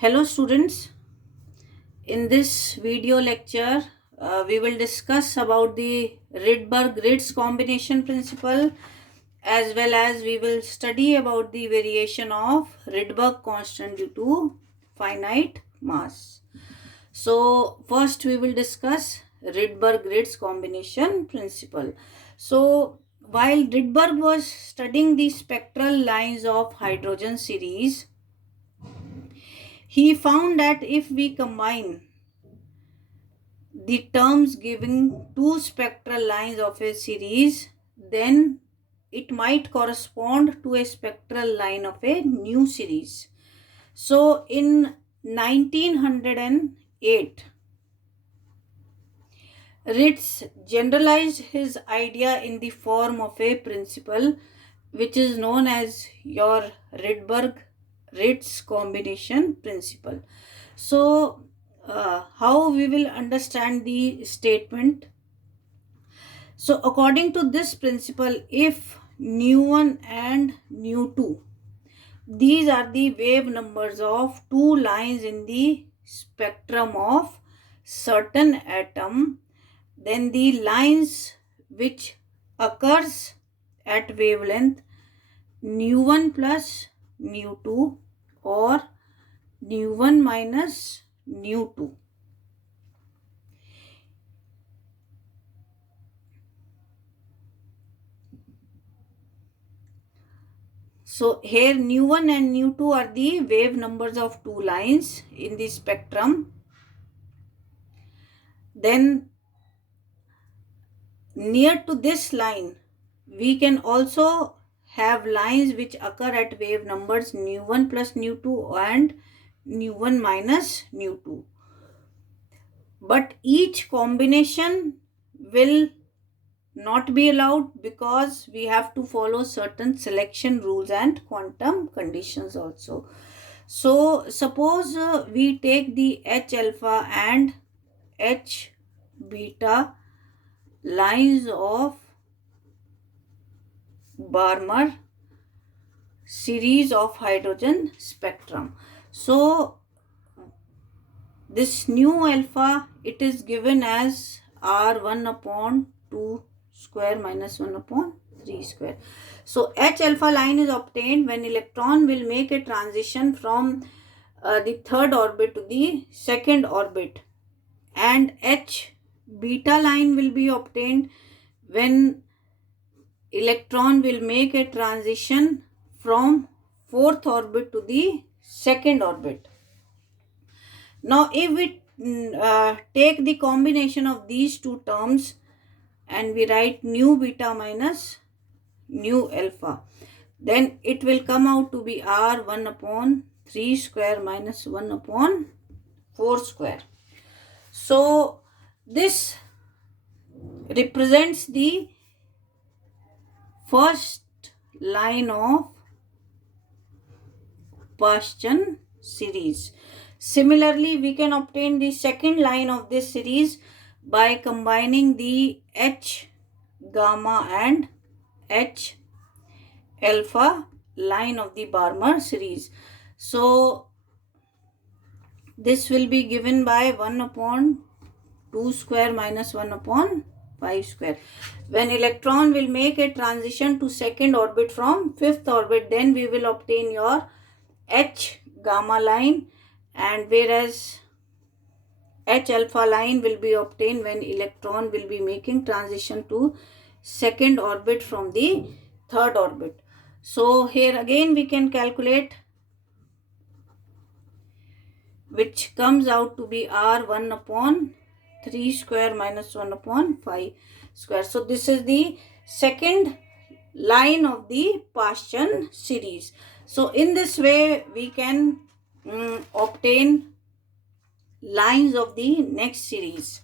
Hello students, in this video lecture we will discuss about the Rydberg-Ritz combination principle, as well as we will study about the variation of Rydberg constant due to finite mass. So first we will discuss Rydberg-Ritz combination principle. So while Rydberg was studying the spectral lines of hydrogen series, he found that if we combine the terms giving two spectral lines of a series, then it might correspond to a spectral line of a new series. So in 1908, Ritz generalized his idea in the form of a principle which is known as your Rydberg-Ritz combination principle. So how we will understand the statement? So according to this principle, if nu1 and nu2, these are the wave numbers of two lines in the spectrum of certain atom, then the lines which occurs at wavelength nu1 plus nu2 or nu1 minus nu2. So here nu1 and nu2 are the wave numbers of two lines in the spectrum. Then near to this line, we can also have lines which occur at wave numbers nu1 plus nu2 and nu1 minus nu2. But each combination will not be allowed because we have to follow certain selection rules and quantum conditions also. So suppose we take the H alpha and H beta lines of Balmer series of hydrogen spectrum. So this nu alpha, it is given as R1 upon 2 square minus 1 upon 3 square. So H alpha line is obtained when electron will make a transition from the third orbit to the second orbit, and H beta line will be obtained when electron will make a transition from fourth orbit to the second orbit. Now if we take the combination of these two terms and we write nu beta minus nu alpha, then it will come out to be R1 upon 3 square minus 1 upon 4 square. So this represents the first line of Paschen series. Similarly, we can obtain the second line of this series by combining the H gamma and H alpha line of the Balmer series. So this will be given by 1 upon 2 square minus 1 upon 5 square. When electron will make a transition to second orbit from fifth orbit, then we will obtain your H gamma line, and whereas H alpha line will be obtained when electron will be making transition to second orbit from the third orbit. So here again we can calculate, which comes out to be R1 upon 3 square minus 1 upon 5 square. So this is the second line of the Paschen series. So in this way we can obtain lines of the next series.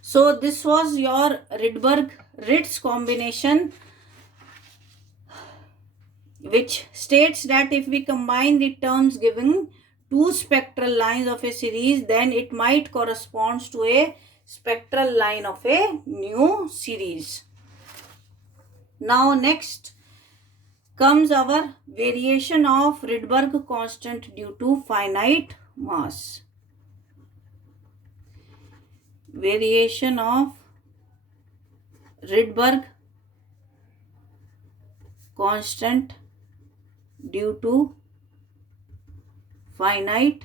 So this was your Rydberg-Ritz combination, which states that if we combine the terms giving two spectral lines of a series, then it might correspond to a spectral line of a new series. Now next comes our variation of Rydberg constant due to finite mass. Variation of Rydberg constant due to finite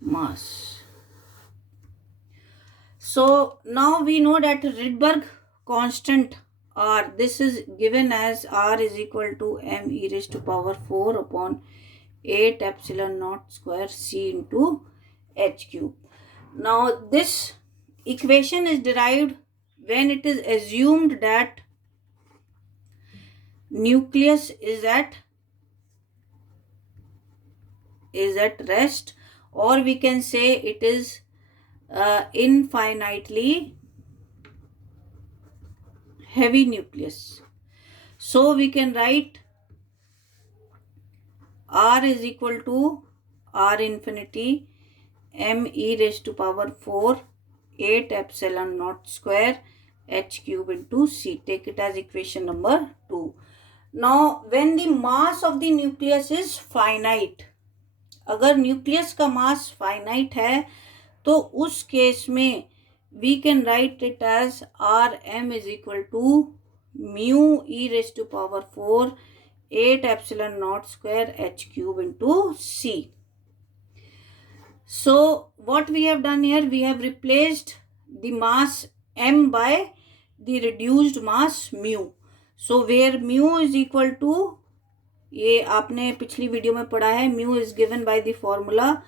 mass. So now we know that Rydberg constant R, this is given as R is equal to m e raised to power 4 upon 8 epsilon naught square c into h cube. Now this equation is derived when it is assumed that nucleus is at rest, or we can say it is infinitely heavy nucleus. So we can write R is equal to R infinity m e raised to power 4 8 epsilon naught square h cube into c. Take it as equation number 2. Now when the mass of the nucleus is finite, अगर nucleus का mass finite है तो उस case में we can write it as R M is equal to mu e raise to power 4 8 epsilon naught square h cube into c. So what we have done here, we have replaced the mass m by the reduced mass mu. So where mu is equal to, ये आपने पिछली video में पढ़ा है, mu is given by the formula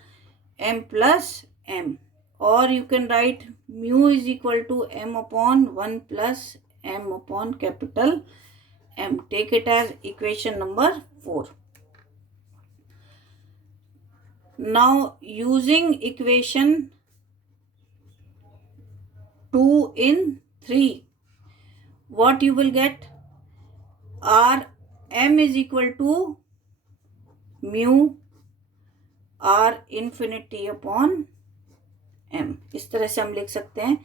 m plus m, और you can write mu is equal to m upon 1 plus m upon capital m. Take it as equation number 4. Now using equation 2 in 3, what you will get, r m is equal to mu r infinity upon m. इस तरह से हम लिख सकते हैं.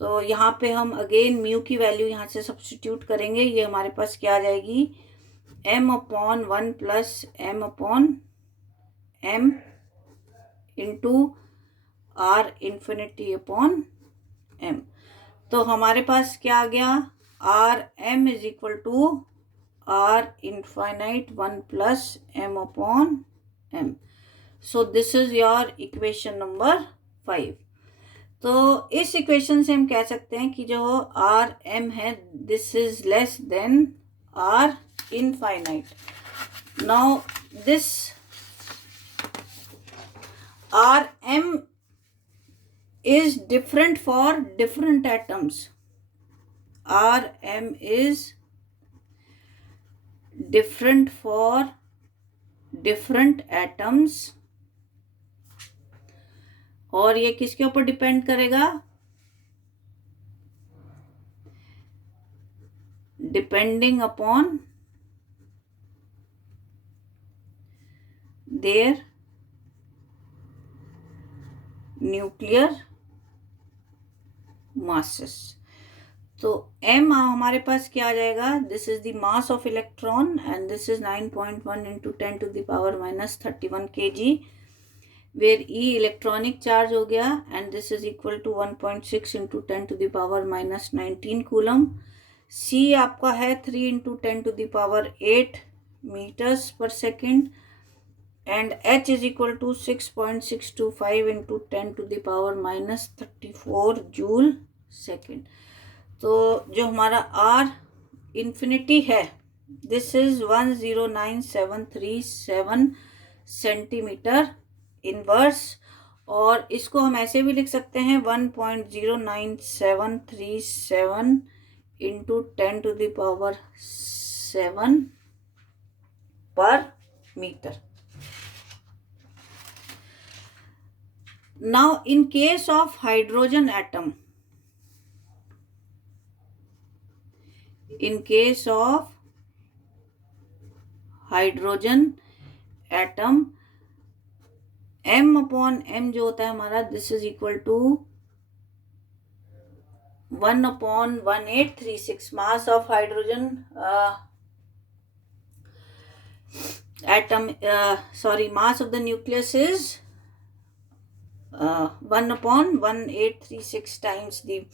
तो यहाँ पे हम अगेन म्यू की वैल्यू यहाँ से सब्स्टिट्यूट करेंगे. ये हमारे पास क्या आ जाएगी, m upon 1 plus m upon m into r infinity upon m. तो हमारे पास क्या आ गया, r m is equal to r infinite 1 plus m upon m. So this is your equation number 5. तो इस इक्वेशन से हम कह सकते हैं कि जो r m है this is less than r infinite. Now this r m is different for different atoms. r m is different for different atoms, और ये किसके ऊपर डिपेंड करेगा, depending upon their nuclear masses. तो m हमारे पास क्या आ जाएगा, this is the mass of electron and this is 9.1 into 10 to the power minus 31 kg, where e electronic charge हो गया and this is equal to 1.6 into 10 to the power minus 19 coulomb. c आपका है 3 into 10 to the power 8 meters पर second and h is equal to 6.625 into 10 to the power minus 34 joule second. तो जो हमारा R infinity है this is 109,737 centimeter inverse, और इसको हम ऐसे भी लिख सकते हैं 1.09737 इंटू 10 टू द पावर 7 पर meter. Now in case of hydrogen atom, in case of hydrogen atom, m upon m जो होता है हमारा this is equal to 1/1836. Mass of hydrogen mass of the nucleus is 1/1836 times the.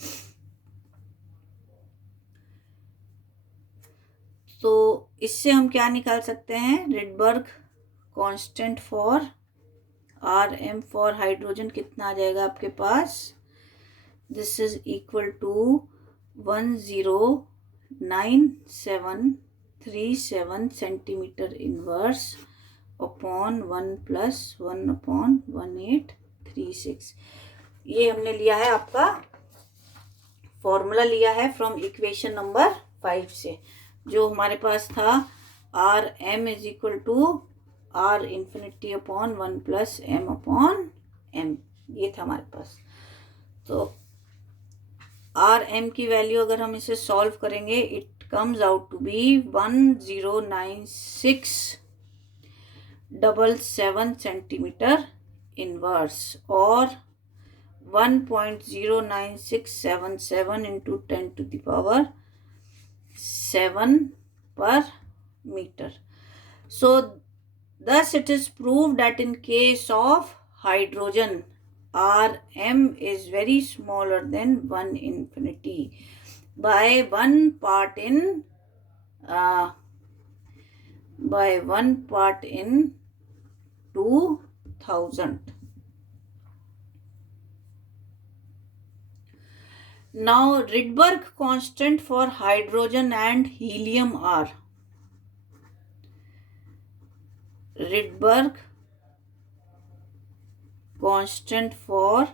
तो इससे हम क्या निकाल सकते हैं, Rydberg constant for RM for hydrogen कितना आ जाएगा आपके पास, this is equal to 109737 centimetre inverse upon 1 + 1/1836. ये हमने लिया है, आपका फॉर्मूला लिया है फ्रॉम इक्वेशन नंबर 5 से, जो हमारे पास था RM is equal to R infinity upon 1 + m/m. ये था हमारे पास. तो RM की वैल्यू अगर हम इसे सॉल्व करेंगे, it comes out to be 109677 centimeter inverse, और 1.09677 into 10⁻7 per meter. So thus it is proved that in case of hydrogen, RM is very smaller than 1 by 1 part in 2000. Now Rydberg constant for hydrogen and helium are, Rydberg constant for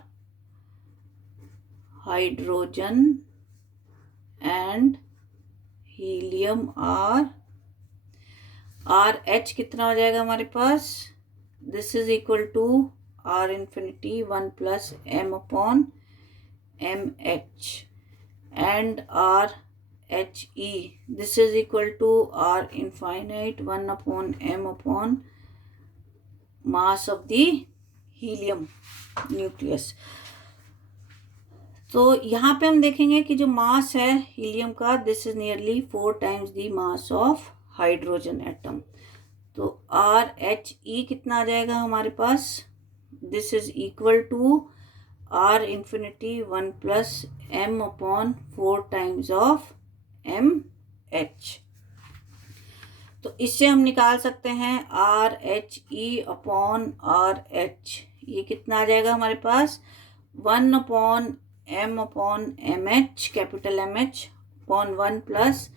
hydrogen and helium are, RH कितना हो जाएगा हमारे पास, this is equal to R infinity 1 + m/mh and RHE, this is equal to R infinite 1/m mass of the helium nucleus. तो यहाँ पे हम देखेंगे कि जो मास है हीलियम का, this is nearly 4 times the mass of hydrogen atom. तो RHE कितना आ जाएगा हमारे पास, this is equal to R infinity 1 + m/4 times of mH. तो इससे हम निकाल सकते हैं RHE अपॉन RH. ये कितना आ जाएगा हमारे पास, 1/m/mh capital MH upon 1 +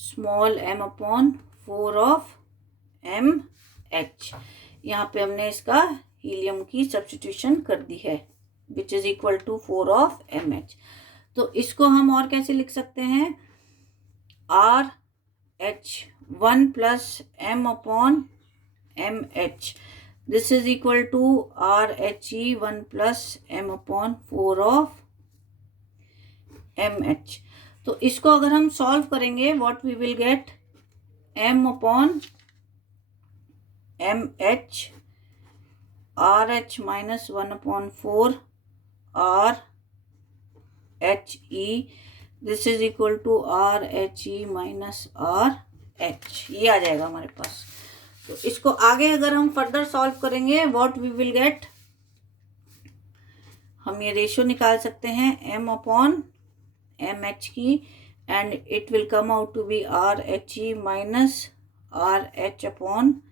small m/4 of mH. यहाँ पे हमने इसका हीलियम की सब्स्टिट्यूशन कर दी है, which is equal to 4 of mH. तो इसको हम और कैसे लिख सकते हैं, RH 1 + m/mH, this is equal to RHE 1 + m/4 of mH. तो इसको अगर हम सॉल्व करेंगे, what we will get, m/mH RH - 1/4 RHE, this is equal to RHE - RH. ये आ जाएगा हमारे पास. तो इसको आगे अगर हम फर्दर सॉल्व करेंगे, व्हाट वी विल गेट, हम ये रेशियो निकाल सकते हैं m/mH की, and it will come out to be RHE - RH upon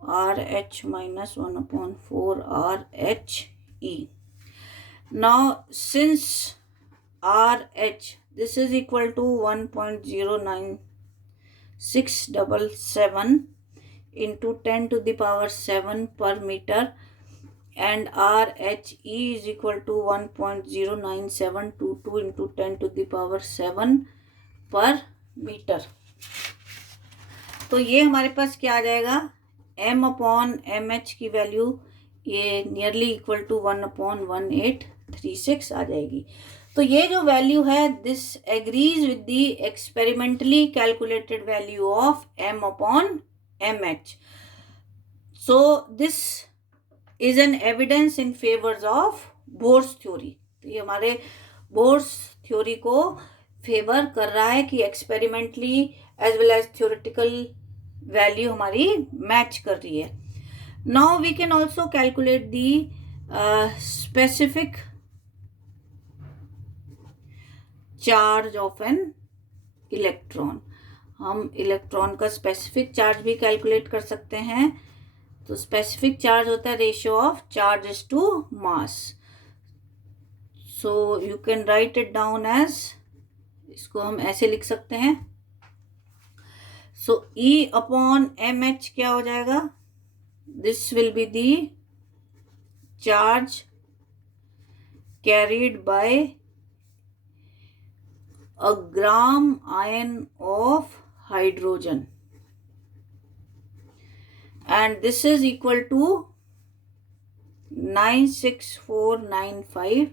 RH - 1/4 RHE. Now since RH, this is equal to 1.09677 into 10⁻7 per meter, and RHE is equal to 1.09722 into 10⁻7 per meter. तो ये हमारे पास क्या आ जाएगा, m/mH की value ये nearly equal to 1/1836 आ जाएगी. तो ये जो वैल्यू है, this agrees with the experimentally calculated value of m/mH. So this is an evidence in favours of bourse theory. तो ये हमारे बोर्स थ्योरी को फेवर कर रहा है कि experimentally as well as theoretical value हमारी मैच कर रही है. Now we can also calculate the specific charge of an electron. हम इलेक्ट्रॉन का स्पेसिफिक चार्ज भी कैलकुलेट कर सकते हैं. तो स्पेसिफिक चार्ज होता है ratio of charges to mass. So you can write it down as, इसको हम ऐसे लिख सकते हैं. सो E अपॉन mh क्या हो जाएगा? This will be the charge carried bye a gram ion of hydrogen, and this is equal to 96495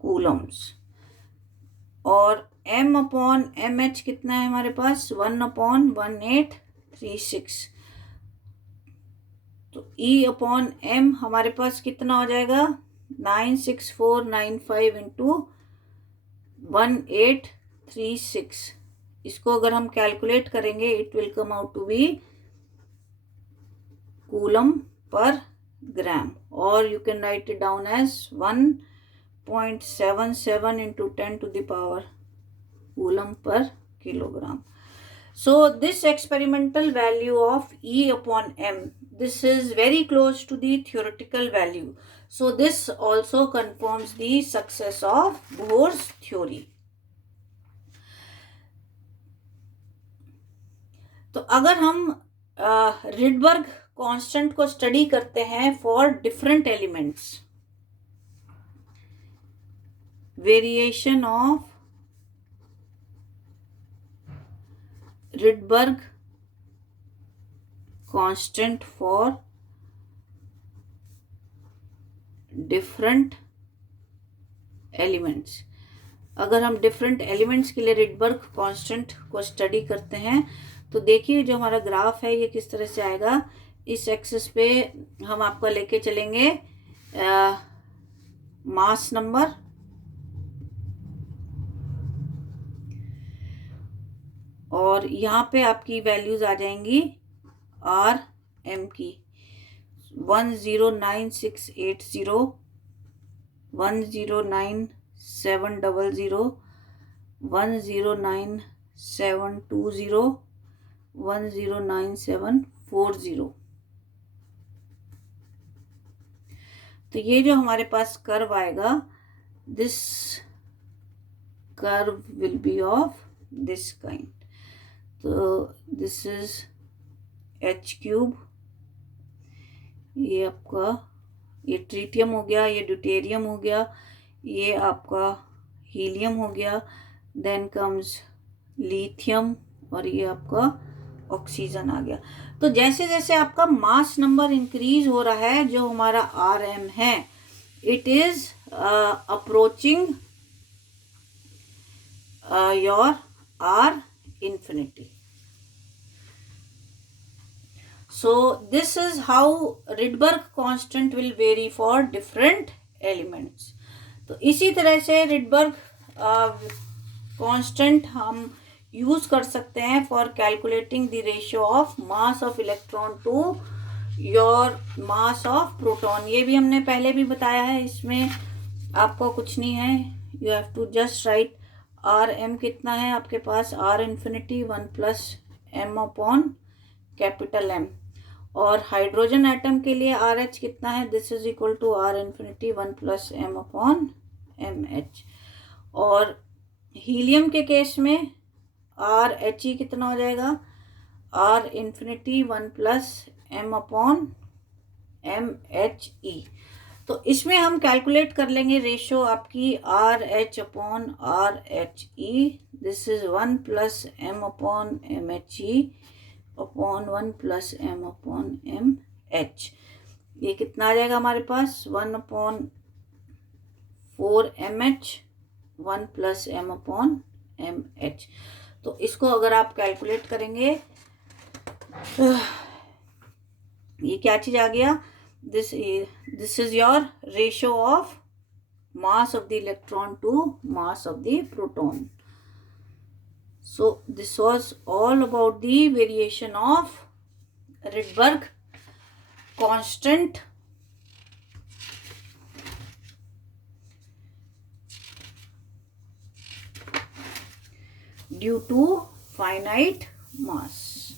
coulombs. और m अपॉन mh कितना है हमारे पास? 1/1836. तो E अपॉन m हमारे पास कितना हो जाएगा? 96495 इंटू 1836. इसको अगर हम कैलकुलेट करेंगे it will come out to be coulomb per gram, और you can write it down as 1.77 into 10 to the power coulomb per kilogram. So this experimental value of E upon m, this is very close to the theoretical value. So this also confirms the success of Bohr's theory. तो अगर हम Rydberg constant को study करते हैं for different elements, variation of Rydberg constant for different elements. अगर हम different elements के लिए रिडबर्ग कांस्टेंट को स्टडी करते हैं तो देखिए जो हमारा ग्राफ है ये किस तरह से आएगा. इस एक्सिस पे हम आपका लेके चलेंगे मास नंबर, और यहाँ पे आपकी वैल्यूज आ जाएंगी आर एम की 109680, 109700, 109720, 109740. तो ये जो हमारे पास कर्व आएगा, this curve will be of this kind. तो दिस इज H3, ये आपका ये ट्रीटियम हो गया, ये ड्यूटेरियम हो गया, ये आपका हीलियम हो गया, देन कम्स लिथियम, और ये आपका ऑक्सीजन आ गया. तो जैसे जैसे आपका मास नंबर इंक्रीज हो रहा है, जो हमारा RM है, it is approaching your R infinity. So this is how Rydberg constant will vary for different elements. तो इसी तरह से Rydberg constant हम यूज कर सकते हैं for calculating the ratio of mass of electron to your mass of proton. ये भी हमने पहले भी बताया है, इसमें आपको कुछ नहीं है, you have to just write R M कितना है आपके पास, R infinity 1 plus M upon capital M, और हाइड्रोजन एटम के लिए आर एच कितना है, this is equal to R infinity 1 plus M upon M H. और हीलियम के केस में आर एच ई कितना हो जाएगा, R infinity 1 plus M upon M H E. तो इसमें हम कैलकुलेट कर लेंगे रेशो आपकी R H upon R H E. This is 1 plus M upon M H E upon 1 plus M upon M H. ये कितना आ जाएगा हमारे पास, 1 upon 4 M H 1 plus M upon M H. तो इसको अगर आप कैलकुलेट करेंगे, ये क्या चीज आ गया, this is your ratio of mass of the electron to mass of the proton. So this was all about the variation of Rydberg constant due to finite mass.